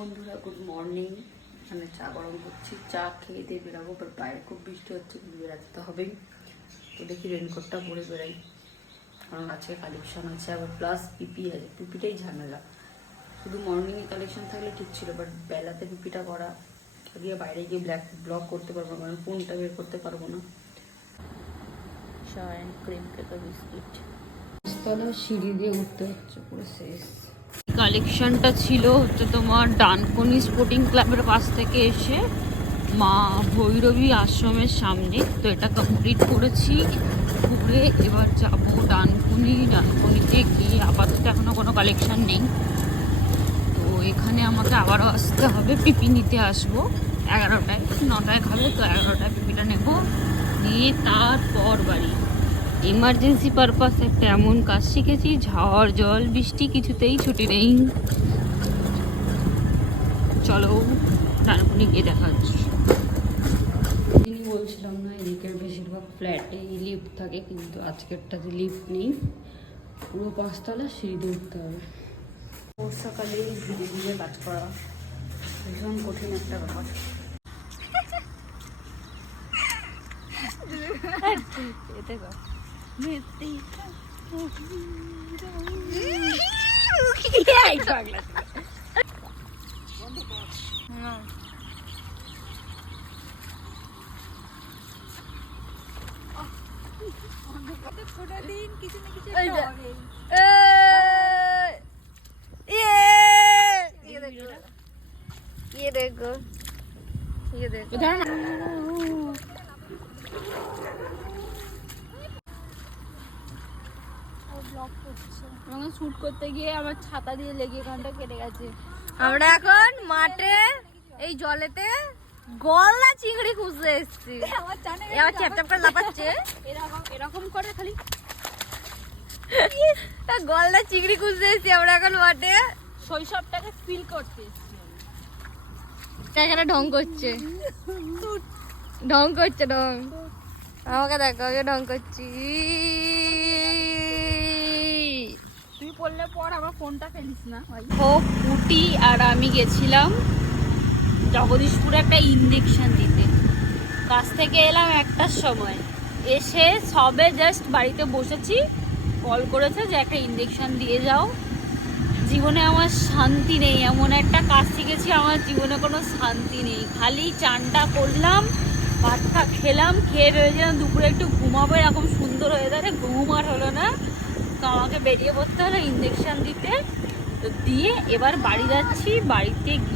বন্ধুরা good morning. এখানে চা গরম করছি, চা খেয়ে দিয়ে বেরাবো, বাট বাইরে খুব বৃষ্টি হচ্ছে, কিন্তু বেরাতে তো হবেই। তো দেখি রেনকোটটা পরে বেরাই, কারণ আজকে কালেকশন আছে, আবার প্লাস পিপি আছে। পিপিটাই ঝামেলা, শুধু মর্নিংয়ে কালেকশন থাকলে ঠিক ছিল, বাট বেলাতে পিপিটা করা গিয়ে বাইরে গিয়ে ব্লক করতে পারবো না, কারণ ফোনটা বের করতে পারবো না। চা অ্যান্ড ক্রিম কেকা বিস্কিট। তলা সিঁড়ি দিয়ে উঠতে হচ্ছে, পুরো শেষ। কালেকশনটা ছিল হচ্ছে তোমার ডানকুনি স্পোর্টিং ক্লাবের পাশ থেকে এসে মা ভৈরবী আশ্রমের সামনে। তো এটা কমপ্লিট করেছি, ঘুরে এবার যাবো ডানকুনিতে গিয়ে। আপাতত এখনো কোনো কালেকশন নেই, তো এখানে আমাকে আবারও আসতে হবে। পিপি নিতে আসবো 11টায়, 9টায় খাবে, তো 11টায় পিপিটা নেবো, নিয়ে তারপর বাড়ি। এমার্জেন্সি পারপাস একটা এমন কাজ শিখেছি, ঝড় জল বৃষ্টি কিছুতেই ছুটি নেই। চলো ডানকুনি গিয়ে দেখা হচ্ছে। তিনি বলছিলাম না, এদিকের বেশিরভাগ ফ্ল্যাটে লিফট থাকে, কিন্তু আজকেরটাতে লিফট নেই, পুরো 5তলা সিঁড়িতে উঠতে হবে। বর্ষাকালে ধীরে ধীরে কাজ করা ভীষণ কঠিন একটা ব্যাপার। ये देखो শুট করতে গিয়ে আমার ছাতা দিয়ে লেগে এখানটা কেটে গেছে। আমরা এখন মাঠে এই জলেতে গলদা চিংড়ি খুঁজতে এসেছি। এবার চ্যাপচ্যাপ করে লাফাচ্ছে, এরকম করে খালি গলদা চিংড়ি খুঁজতে এসেছি আমরা এখন মাঠে। শৈশবটাকে ফিল করতে এসেছি। এখানে ঢং করছে, ঢং করছে, ঢং। আমাকে দেখো, আমি ঢং করছি। তুই পড়লে পর আমার ফোনটা ফেলিস না ভাই। হোক উটি আর আমি গেছিলাম জগদীশপুরে একটা ইঞ্জেকশন দিতে। কাজ থেকে এলাম 1টার সময়, এসে সবে জাস্ট বাড়িতে বসেছি, কল করেছে যে একটা ইঞ্জেকশন দিয়ে যাও। জীবনে আমার শান্তি নেই, এমন একটা কাজ শিখেছি, আমার জীবনে কোনো শান্তি নেই। খালি চানটা করলাম, ভাতটা খেলাম, খেয়ে ভেবেছিলাম দুপুরে একটু ঘুমাবো, এরকম সুন্দর হয়ে যাবে, ঘুম আর হলো না। তো আমাকে বেরিয়ে পড়তে হলো ইঞ্জেকশন দিতে। তো দিয়ে এবার বাড়ি যাচ্ছি, বাড়িতে গিয়ে